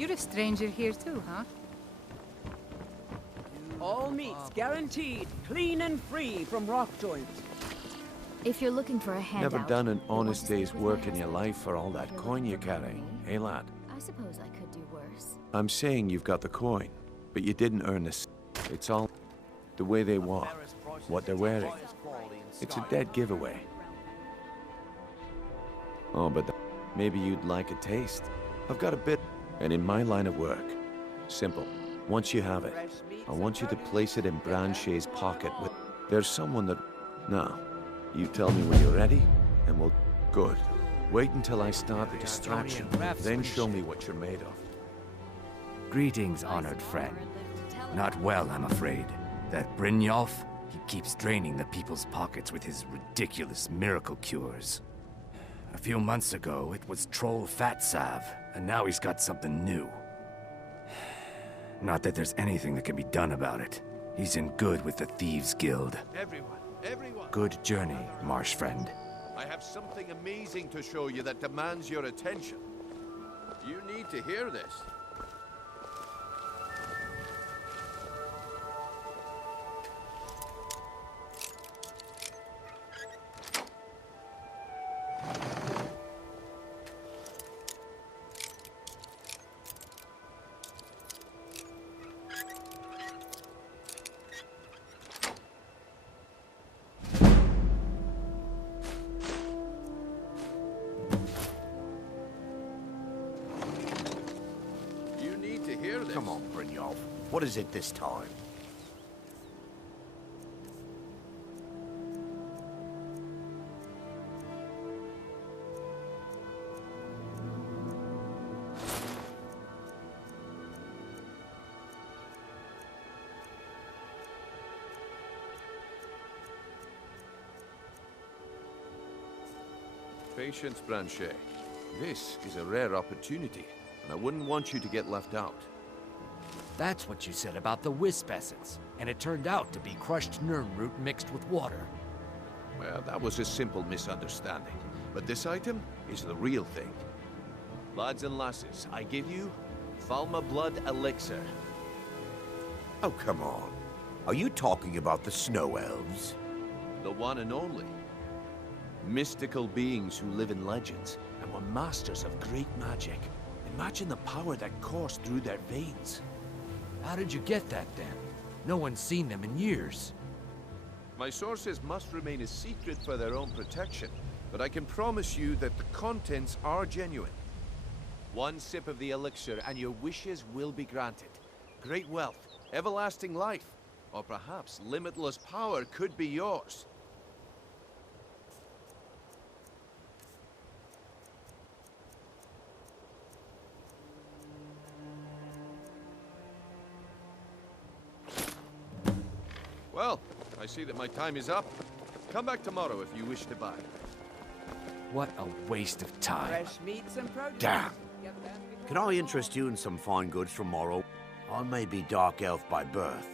You're a stranger here too, huh? All meats guaranteed, clean and free from rock joints. If you're looking for a handout... Never done an you'll want honest to speak day's with work my in your husband. life for all that If you're coin looking you're for carrying. money, Hey, lad? I suppose I could do worse. I'm saying you've got the coin, but you didn't earn this. It's all the way they walk, what they're wearing. It's a dead giveaway. Oh, but maybe you'd like a taste. I've got a bit, and in my line of work, simple. Once you have it, I want you to place it in Branchet's pocket with... There's someone that... Now, you tell me when you're ready, and we'll... Good. Wait until I start the distraction, then show me what you're made of. Greetings, honored friend. Not well, I'm afraid. That Brynjolf, he keeps draining the people's pockets with his ridiculous miracle cures. A few months ago, it was Troll Fat Salve, and now he's got something new. Not that there's anything that can be done about it. He's in good with the Thieves Guild. Everyone! Good journey, marsh friend. I have something amazing to show you that demands your attention. You need to hear this. Come on, Brynjolf. What is it this time? Patience, Branchet. This is a rare opportunity, and I wouldn't want you to get left out. That's what you said about the wisp essence, and it turned out to be crushed nirnroot mixed with water. Well, that was a simple misunderstanding, but this item is the real thing. Lads and lasses, I give you Falma Blood Elixir. Oh, come on. Are you talking about the Snow Elves? The one and only. Mystical beings who live in legends and were masters of great magic. Imagine the power that coursed through their veins. How did you get that, then? No one's seen them in years. My sources must remain a secret for their own protection, but I can promise you that the contents are genuine. One sip of the elixir and your wishes will be granted. Great wealth, everlasting life, or perhaps limitless power could be yours. Well, I see that my time is up. Come back tomorrow if you wish to buy. What a waste of time. Fresh meats and produce. Damn. Can I interest you in some fine goods from Morrow? I may be Dark Elf by birth,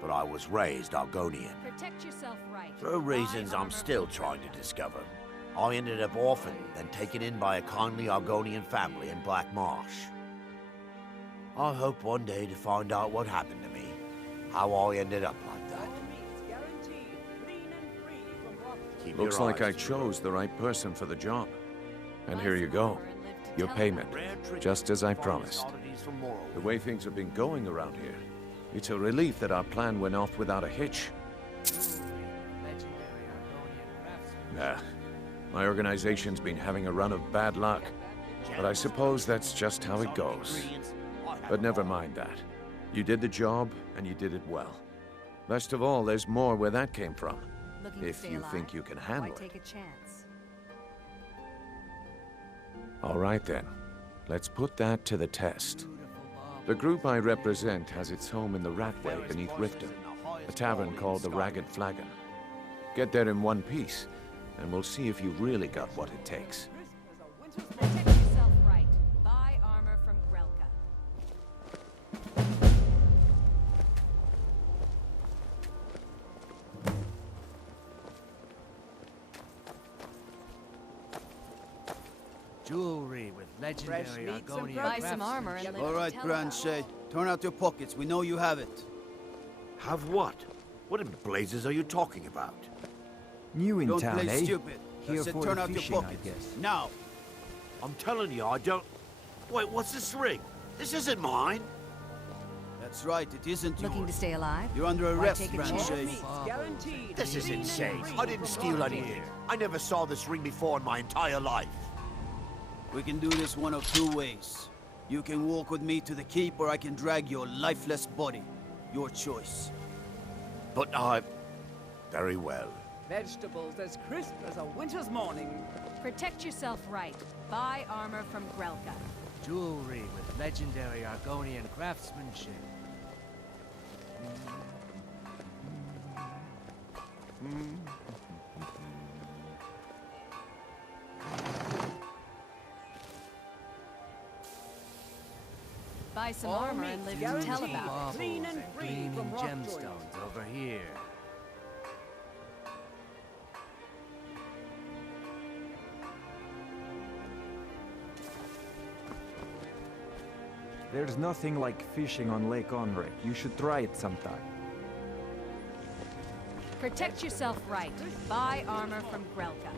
but I was raised Argonian. Protect yourself right. For reasons I'm still trying to discover. I ended up orphaned, then taken in by a kindly Argonian family in Black Marsh. I hope one day to find out what happened to me, how I ended up like that. Keep Looks your like I eyes chose the right person for the job. And here you go. Your payment, just as I promised. The way things have been going around here, it's a relief that our plan went off without a hitch. Nah, my organization's been having a run of bad luck, but I suppose that's just how it goes. But never mind that. You did the job, and you did it well. Best of all, there's more where that came from. If you think you can handle it. Take a chance. All right then, let's put that to the test. The group I represent has its home in the Ratway beneath Riften, a tavern called the Ragged Flagon. Get there in one piece, and we'll see if you've really got what it takes. Protect yourself right. Buy armor from Grelka. Jewelry with legendary meats and Argonian Buy some armor and live All to right, tell about it. Branche. Turn out your pockets. We know you have it. Have what? What in blazes are you talking about? New in Don't town, play eh? stupid. I Here said for turn the out your fishing, I pockets. guess. Now. I'm telling you, I don't... Wait, what's this ring? This isn't mine. That's right, it isn't Looking to yours. stay alive? You're under Why arrest, take a Branche. chance? Meats guaranteed. This is clean and insane. free I didn't from steal rock anything. joints. I never saw this ring before in my entire life. We can do this one of two ways. You can walk with me to the keep, or I can drag your lifeless body. Your choice. But I... Very well. Vegetables as crisp as a winter's morning. Protect yourself right. Buy armor from Grelka. Jewelry with legendary Argonian craftsmanship. Buy some All armor and meats live to tell guaranteed. about it. Baubles Clean and free gleaming from rock joints. gemstones over here. There's nothing like fishing on Lake Onrek. You should try it sometime. Protect yourself right. Buy armor from Grelka.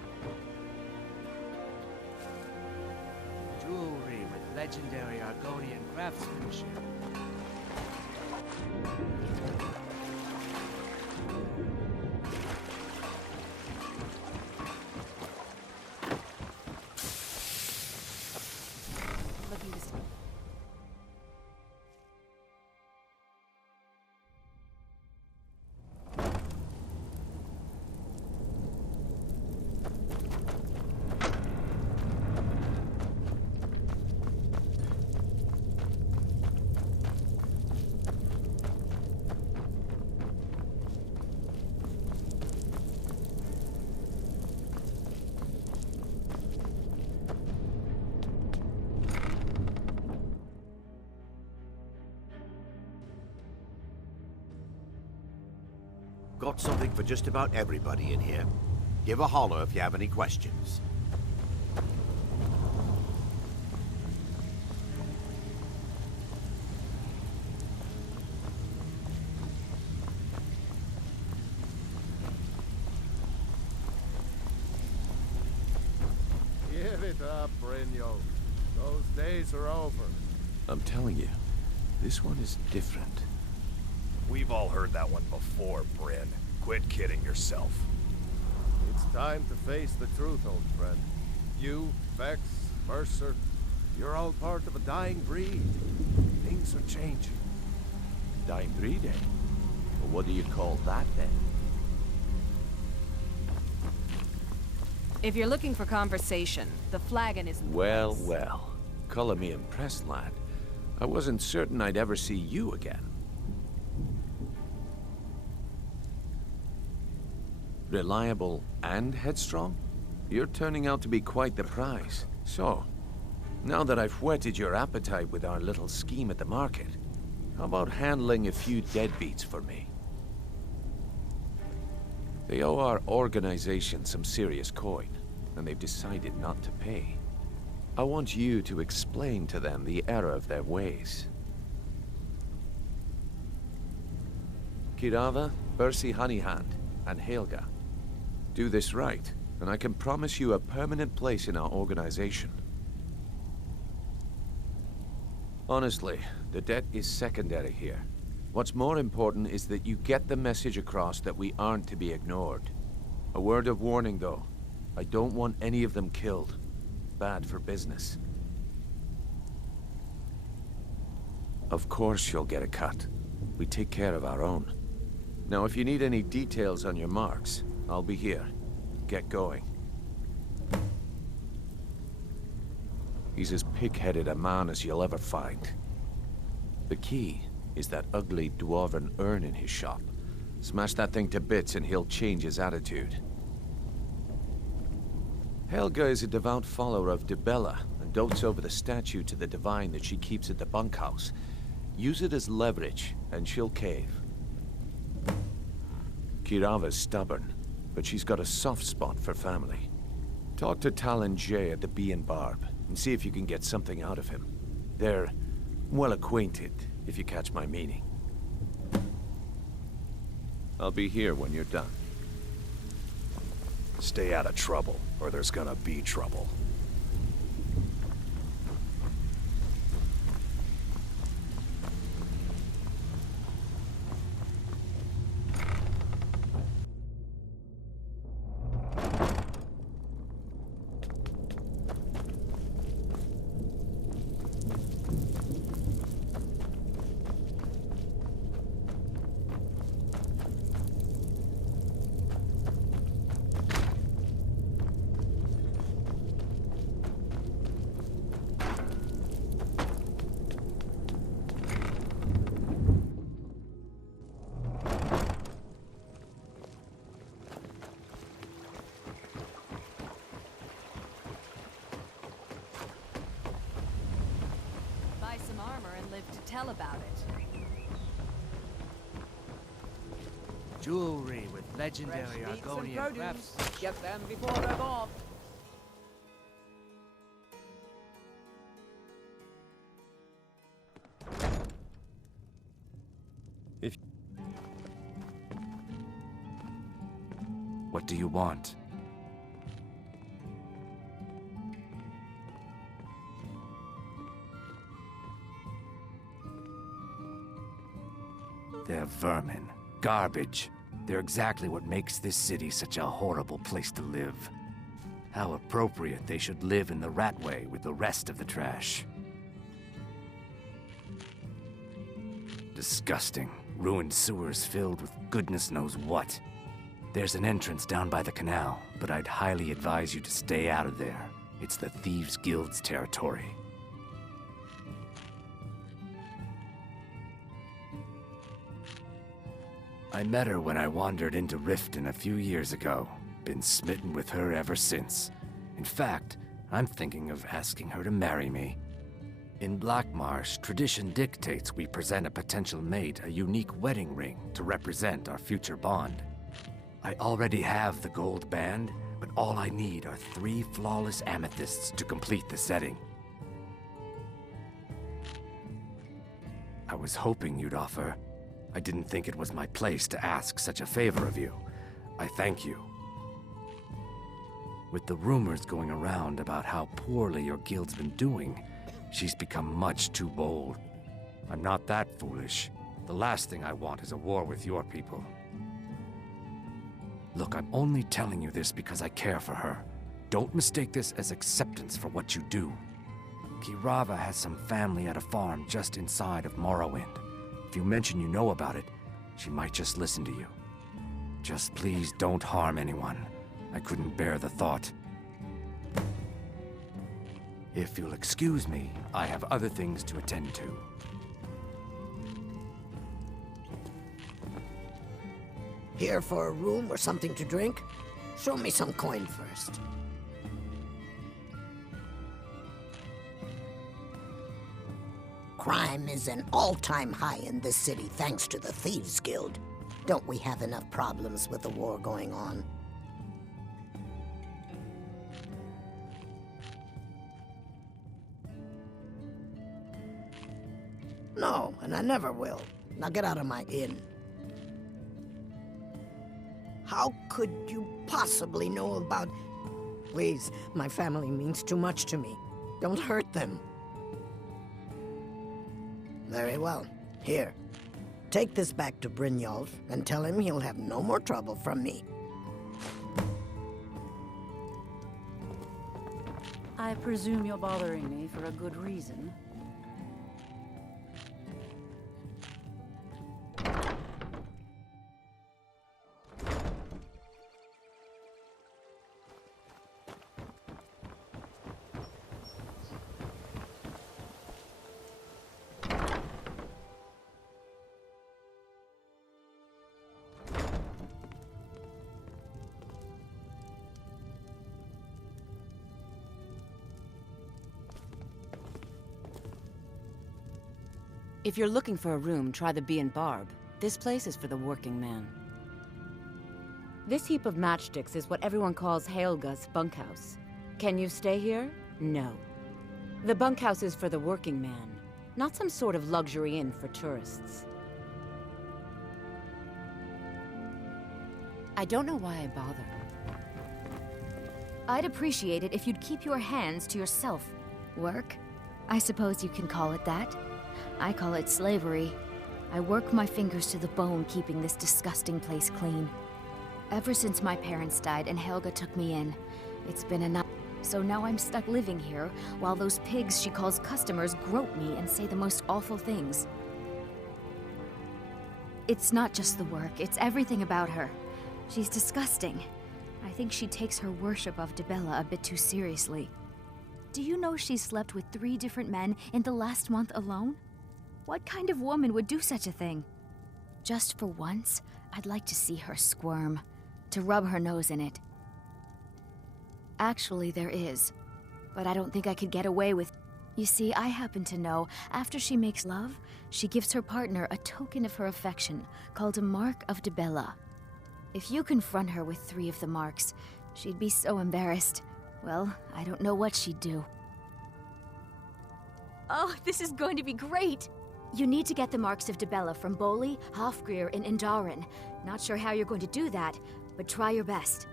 Jewelry with legendary Argonian craftsmanship. Looking to stay. Got something for just about everybody in here. Give a holler if you have any questions. Give it up, Brynjo. Those days are over. I'm telling you, this one is different. We've all heard that one before, Bryn. Quit kidding yourself. It's time to face the truth, old friend. You, Vex, Mercer, you're all part of a dying breed. Things are changing. Dying breed, eh? Well, what do you call that, then? If you're looking for conversation, the flagon isn't the Well, place. well. Color me impressed, lad. I wasn't certain I'd ever see you again. Reliable and headstrong? You're turning out to be quite the prize. So, now that I've whetted your appetite with our little scheme at the market, how about handling a few deadbeats for me? They owe our organization some serious coin, and they've decided not to pay. I want you to explain to them the error of their ways. Kirava, Bersi Honeyhand, and Helga. Do this right, and I can promise you a permanent place in our organization. Honestly, the debt is secondary here. What's more important is that you get the message across that we aren't to be ignored. A word of warning, though. I don't want any of them killed. Bad for business. Of course you'll get a cut. We take care of our own. Now, if you need any details on your marks, I'll be here. Get going. He's as pig-headed a man as you'll ever find. The key is that ugly dwarven urn in his shop. Smash that thing to bits and he'll change his attitude. Helga is a devout follower of Dibella and dotes over the statue to the divine that she keeps at the bunkhouse. Use it as leverage, and she'll cave. Kirava's stubborn, but she's got a soft spot for family. Talk to Talon J at the Bee and Barb. and see if you can get something out of him. They're well acquainted, if you catch my meaning. I'll be here when you're done. Stay out of trouble, or there's gonna be trouble. Buy some armor and live to tell about it. Jewelry with legendary Fresh meats and Argonian crafts. produce. Get them before they're gone. What do you want? They're vermin. Garbage. They're exactly what makes this city such a horrible place to live. How appropriate they should live in the Ratway with the rest of the trash. Disgusting. Ruined sewers filled with goodness knows what. There's an entrance down by the canal, but I'd highly advise you to stay out of there. It's the Thieves Guild's territory. I met her when I wandered into Riften a few years ago. Been smitten with her ever since. In fact, I'm thinking of asking her to marry me. In Blackmarsh, tradition dictates we present a potential mate a unique wedding ring to represent our future bond. I already have the gold band, but all I need are 3 flawless amethysts to complete the setting. I was hoping you'd offer. I didn't think it was my place to ask such a favor of you. I thank you. With the rumors going around about how poorly your guild's been doing, she's become much too bold. I'm not that foolish. The last thing I want is a war with your people. Look, I'm only telling you this because I care for her. Don't mistake this as acceptance for what you do. Kirava has some family at a farm just inside of Morrowind. If you mention you know about it, she might just listen to you. Just please don't harm anyone. I couldn't bear the thought. If you'll excuse me, I have other things to attend to. Here for a room or something to drink? Show me some coin first. Crime is an all-time high in this city thanks to the Thieves Guild. Don't we have enough problems with the war going on? No, and I never will. Now get out of my inn. How could you possibly know about... Please, my family means too much to me. Don't hurt them. Very well. Here. Take this back to Brynjolf and tell him he'll have no more trouble from me. I presume you're bothering me for a good reason. If you're looking for a room, try the Bee and Barb. This place is for the working man. This heap of matchsticks is what everyone calls Helga's bunkhouse. Can you stay here? No. The bunkhouse is for the working man, not some sort of luxury inn for tourists. I don't know why I bother. I'd appreciate it if you'd keep your hands to yourself. Work? I suppose you can call it that. I call it slavery. I work my fingers to the bone keeping this disgusting place clean. Ever since my parents died and Helga took me in, it's been enough. So now I'm stuck living here while those pigs she calls customers grope me and say the most awful things. It's not just the work, it's everything about her. She's disgusting. I think she takes her worship of Dibella a bit too seriously. Do you know she's slept with 3 different men in the last month alone? What kind of woman would do such a thing? Just for once, I'd like to see her squirm, to rub her nose in it. Actually, there is, but I don't think I could get away with. You see, I happen to know, after she makes love, she gives her partner a token of her affection, called a Mark of Dibella. If you confront her with 3 of the marks, she'd be so embarrassed. Well, I don't know what she'd do. Oh, this is going to be great! You need to get the marks of Dibella from Boli, Hofgrir, and Indaren. Not sure how you're going to do that, but try your best.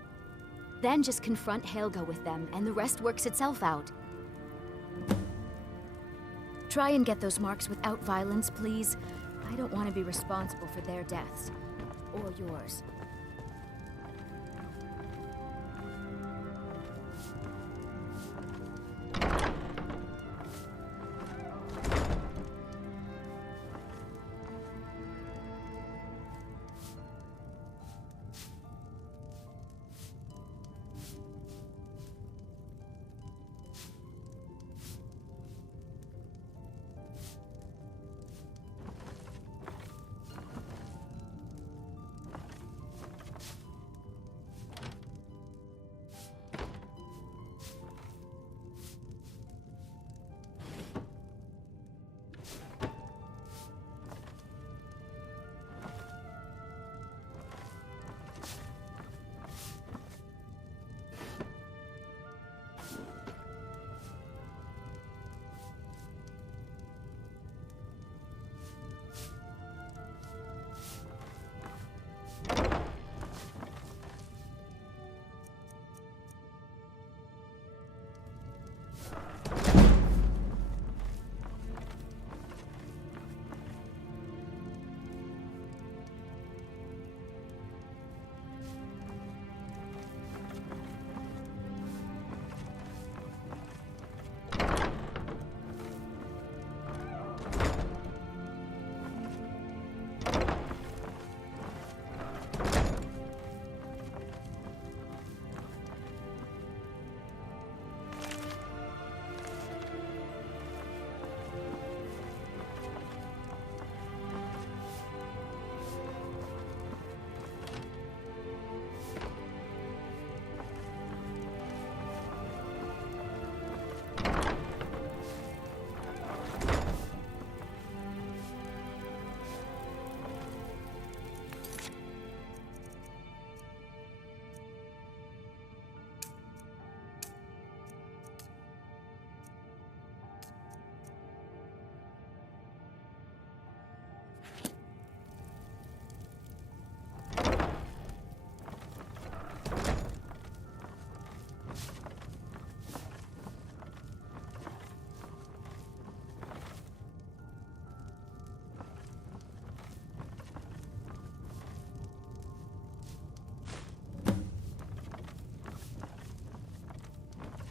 Then just confront Helga with them, and the rest works itself out. Try and get those marks without violence, please. I don't want to be responsible for their deaths. Or yours.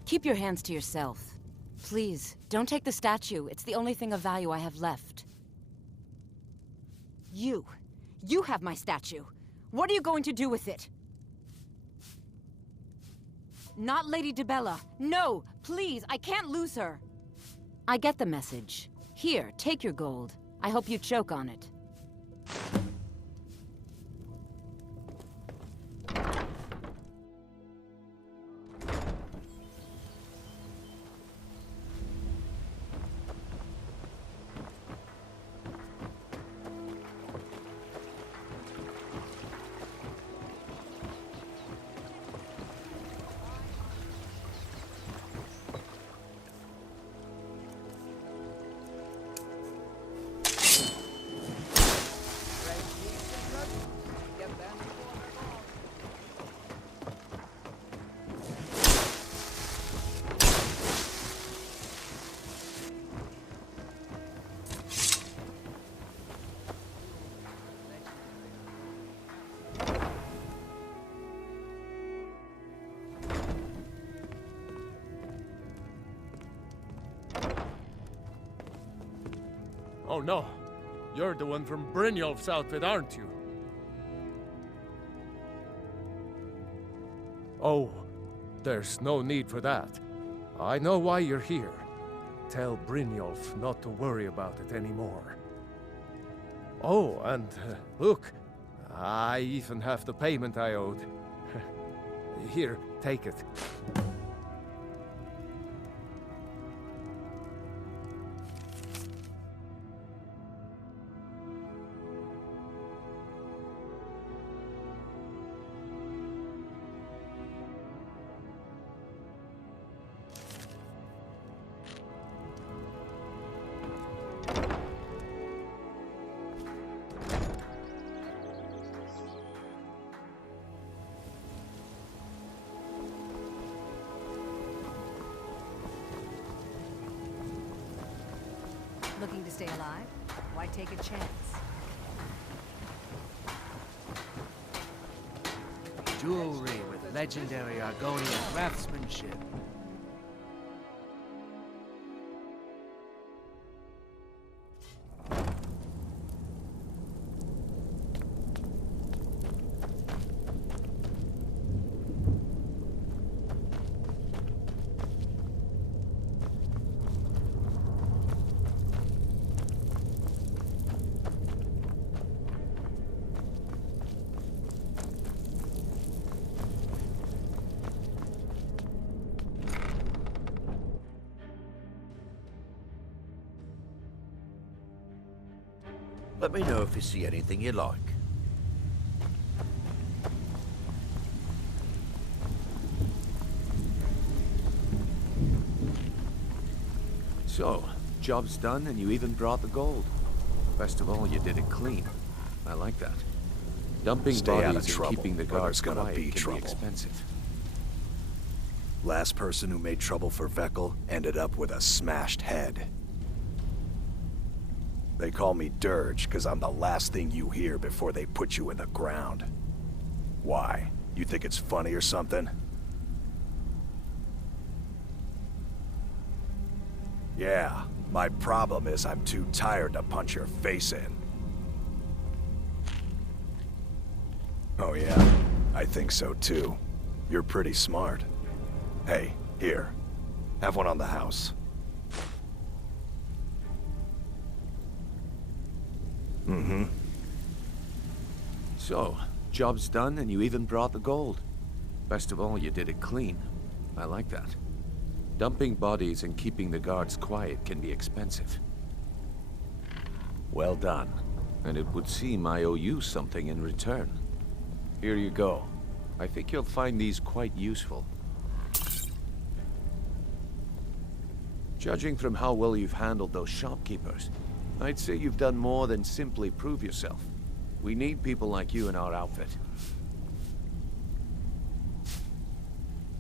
Keep your hands to yourself. Please, don't take the statue. It's the only thing of value I have left. You have my statue. What are you going to do with it? Not Lady Dibella. No, please, I can't lose her. I get the message. Here, take your gold. I hope you choke on it. Oh no. You're the one from Brynjolf's outfit, aren't you? Oh, there's no need for that. I know why you're here. Tell Brynjolf not to worry about it anymore. Oh, and look, I even have the payment I owed. Here, take it. Looking to stay alive? Why take a chance? Jewelry with legendary Argonian craftsmanship. Let me know if you see anything you like. So, job's done and you even brought the gold. Best of all, you did it clean. I like that. Dumping Stay out of bodies and trouble, keeping the or guards there's gonna quiet be can trouble. be expensive. Last person who made trouble for Veckel ended up with a smashed head. They call me Dirge because I'm the last thing you hear before they put you in the ground. Why? You think it's funny or something? Yeah, my problem is I'm too tired to punch your face in. Oh yeah, I think so too. You're pretty smart. Hey, here. Have one on the house. Mm-hmm. So, job's done and you even brought the gold. Best of all, you did it clean. I like that. Dumping bodies and keeping the guards quiet can be expensive. Well done. And it would seem I owe you something in return. Here you go. I think you'll find these quite useful. Judging from how well you've handled those shopkeepers, I'd say you've done more than simply prove yourself. We need people like you in our outfit.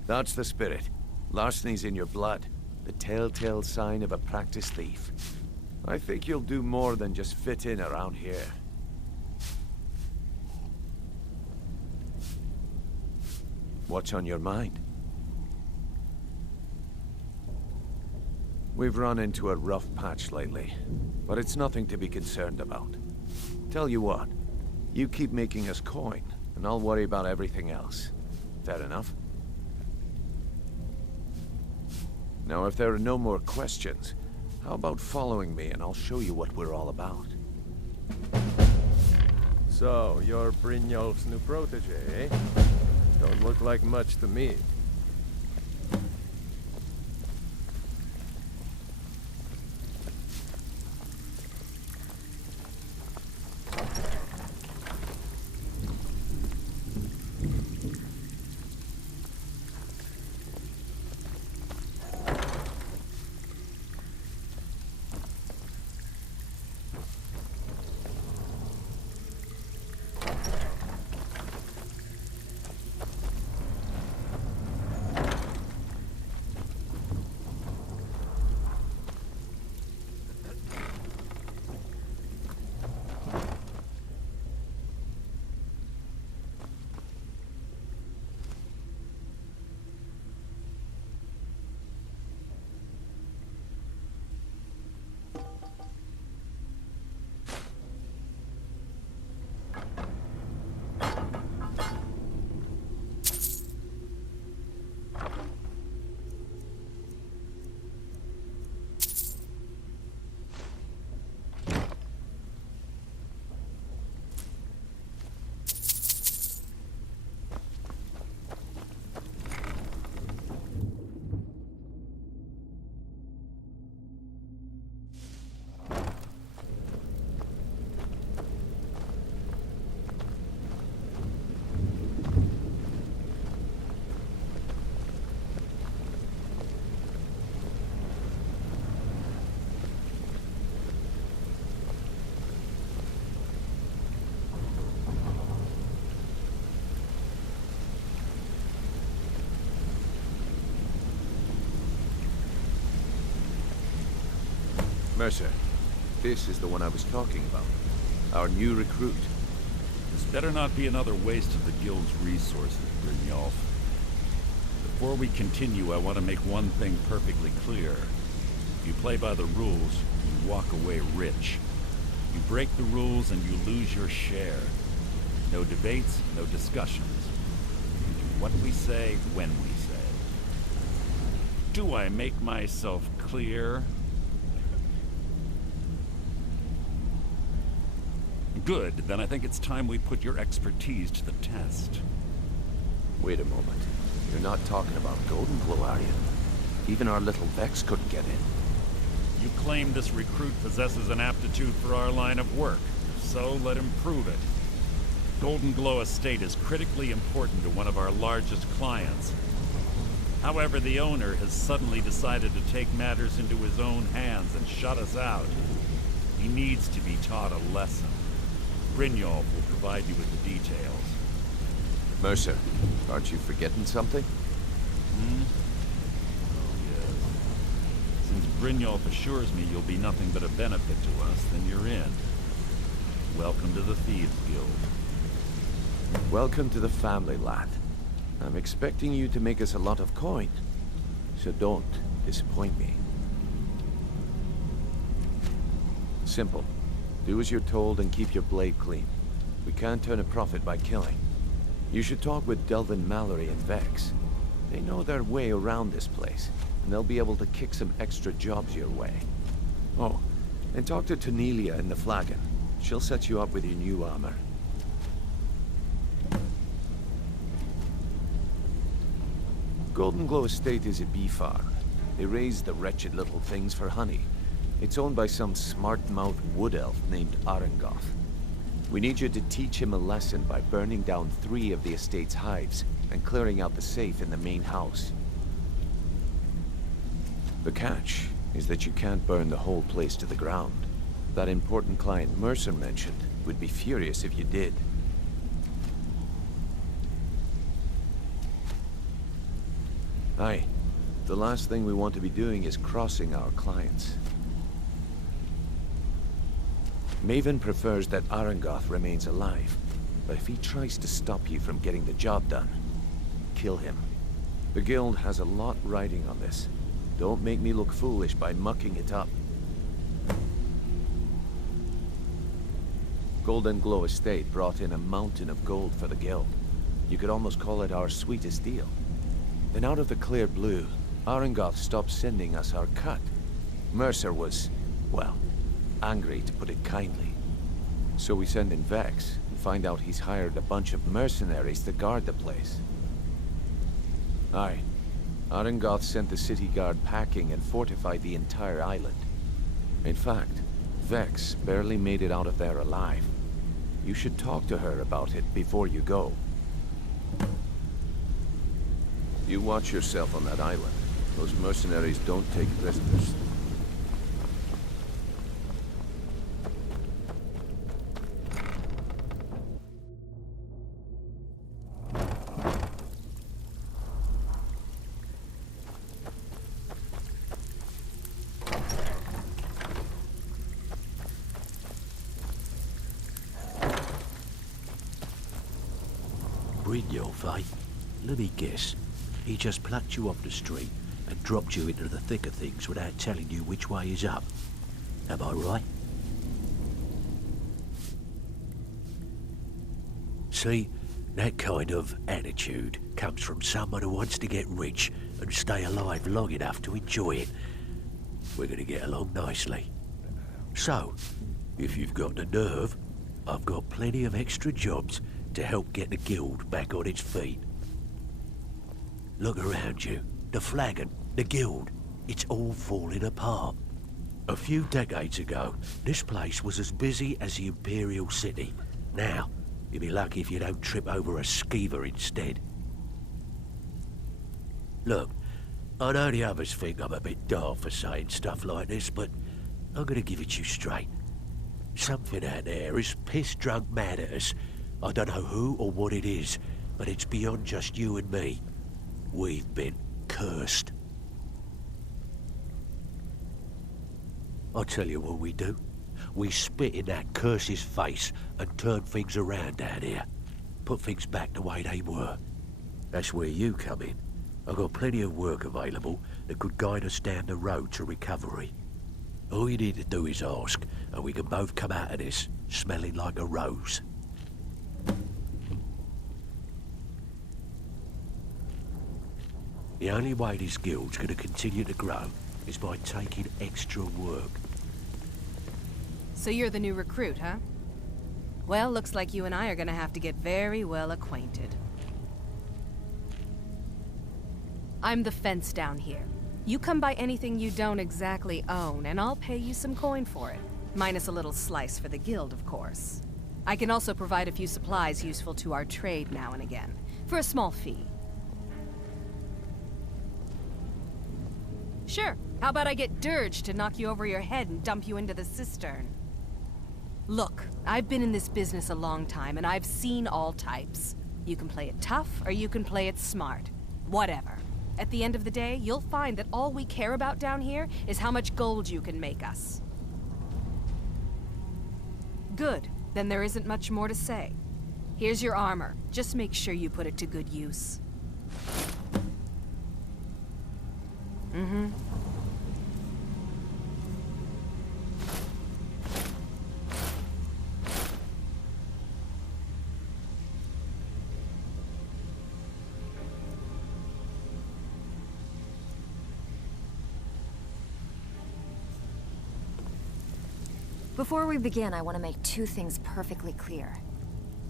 That's the spirit. Larceny's in your blood. The telltale sign of a practiced thief. I think you'll do more than just fit in around here. What's on your mind? We've run into a rough patch lately, but it's nothing to be concerned about. Tell you what, you keep making us coin, and I'll worry about everything else. Fair enough? Now, if there are no more questions, how about following me and I'll show you what we're all about? So, you're Brynjolf's new protege, eh? Don't look like much to me. Mercer, this is the one I was talking about. Our new recruit. This better not be another waste of the Guild's resources, Brynjolf. Before we continue, I want to make one thing perfectly clear. If you play by the rules, you walk away rich. You break the rules and you lose your share. No debates, no discussions. We do what we say, when we say. Do I make myself clear? Good, then I think it's time we put your expertise to the test. Wait a moment. You're not talking about Golden Glow, are you? Even our little Vex couldn't get in. You claim this recruit possesses an aptitude for our line of work. So let him prove it. Golden Glow Estate is critically important to one of our largest clients. However, the owner has suddenly decided to take matters into his own hands and shut us out. He needs to be taught a lesson. Brynjolf will provide you with the details. Mercer, aren't you forgetting something? Hmm? Oh, yes. Since Brynjolf assures me you'll be nothing but a benefit to us, then you're in. Welcome to the Thieves Guild. Welcome to the family, lad. I'm expecting you to make us a lot of coin, so don't disappoint me. Simple. Do as you're told and keep your blade clean. We can't turn a profit by killing. You should talk with Delvin Mallory and Vex. They know their way around this place, and they'll be able to kick some extra jobs your way. Oh, and talk to Tanelia in the Flagon. She'll set you up with your new armor. Golden Glow Estate is a bee farm. They raise the wretched little things for honey. It's owned by some smart-mouthed wood elf named Arengoth. We need you to teach him a lesson by burning down 3 of the estate's hives and clearing out the safe in the main house. The catch is that you can't burn the whole place to the ground. That important client Mercer mentioned would be furious if you did. Aye. The last thing we want to be doing is crossing our clients. Maven prefers that Arengoth remains alive, but if he tries to stop you from getting the job done, kill him. The Guild has a lot riding on this. Don't make me look foolish by mucking it up. Golden Glow Estate brought in a mountain of gold for the Guild. You could almost call it our sweetest deal. Then out of the clear blue, Arengoth stopped sending us our cut. Mercer was, well, angry to put it kindly. So we send in Vex and find out he's hired a bunch of mercenaries to guard the place. Aye. Arengoth sent the city guard packing and fortified the entire island. In fact, Vex barely made it out of there alive. You should talk to her about it before you go. You watch yourself on that island. Those mercenaries don't take prisoners. Brynjolf, eh? Let me guess. He just plucked you off the street and dropped you into the thick of things without telling you which way is up. Am I right? See, that kind of attitude comes from someone who wants to get rich and stay alive long enough to enjoy it. We're gonna get along nicely. So, if you've got the nerve, I've got plenty of extra jobs to help get the Guild back on its feet. Look around you. The Flagon, the Guild, it's all falling apart. A few decades ago, this place was as busy as the Imperial City. Now, you'll be lucky if you don't trip over a skeever instead. Look, I know the others think I'm a bit daft for saying stuff like this, but I'm gonna give it you straight. Something out there is piss-drunk mad at us. I don't know who or what it is, but it's beyond just you and me. We've been cursed. I'll tell you what we do. We spit in that curse's face and turn things around down here. Put things back the way they were. That's where you come in. I've got plenty of work available that could guide us down the road to recovery. All you need to do is ask, and we can both come out of this smelling like a rose. The only way this guild's going to continue to grow is by taking extra work. So you're the new recruit, huh? Well, looks like you and I are gonna have to get very well acquainted. I'm the fence down here. You come by anything you don't exactly own, and I'll pay you some coin for it. Minus a little slice for the guild, of course. I can also provide a few supplies useful to our trade now and again, for a small fee. Sure, how about I get Dirge to knock you over your head and dump you into the cistern? Look, I've been in this business a long time, and I've seen all types. You can play it tough, or you can play it smart. Whatever. At the end of the day, you'll find that all we care about down here is how much gold you can make us. Good. Then there isn't much more to say. Here's your armor. Just make sure you put it to good use. Mm-hmm. Before we begin, I want to make two things perfectly clear.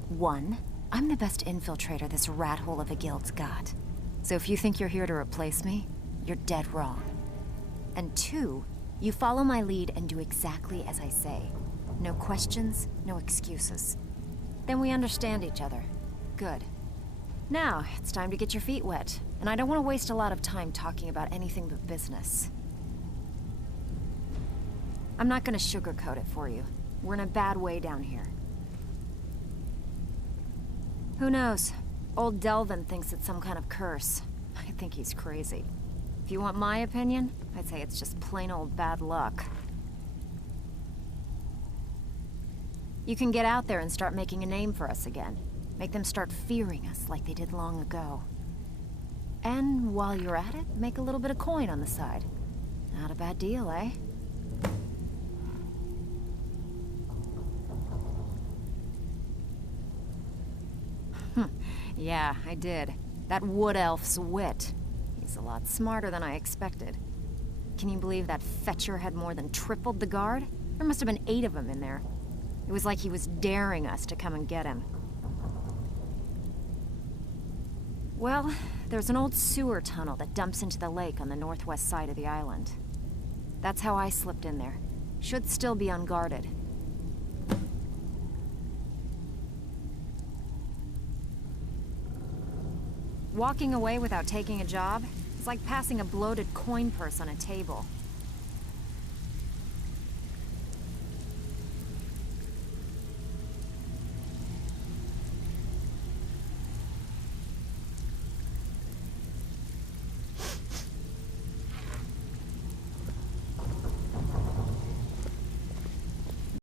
One, I'm the best infiltrator this rat hole of a guild's got. So if you think you're here to replace me, you're dead wrong. And two, you follow my lead and do exactly as I say. No questions, no excuses. Then we understand each other. Good. Now, it's time to get your feet wet. And I don't want to waste a lot of time talking about anything but business. I'm not gonna sugarcoat it for you. We're in a bad way down here. Who knows? Old Delvin thinks it's some kind of curse. I think he's crazy. If you want my opinion, I'd say it's just plain old bad luck. You can get out there and start making a name for us again. Make them start fearing us like they did long ago. And while you're at it, make a little bit of coin on the side. Not a bad deal, eh? Yeah, I did. That wood elf's wit. He's a lot smarter than I expected. Can you believe that fetcher had more than tripled the guard? There must have been 8 of them in there. It was like he was daring us to come and get him. Well, there's an old sewer tunnel that dumps into the lake on the northwest side of the island. That's how I slipped in there. Should still be unguarded. Walking away without taking a job is like passing a bloated coin purse on a table.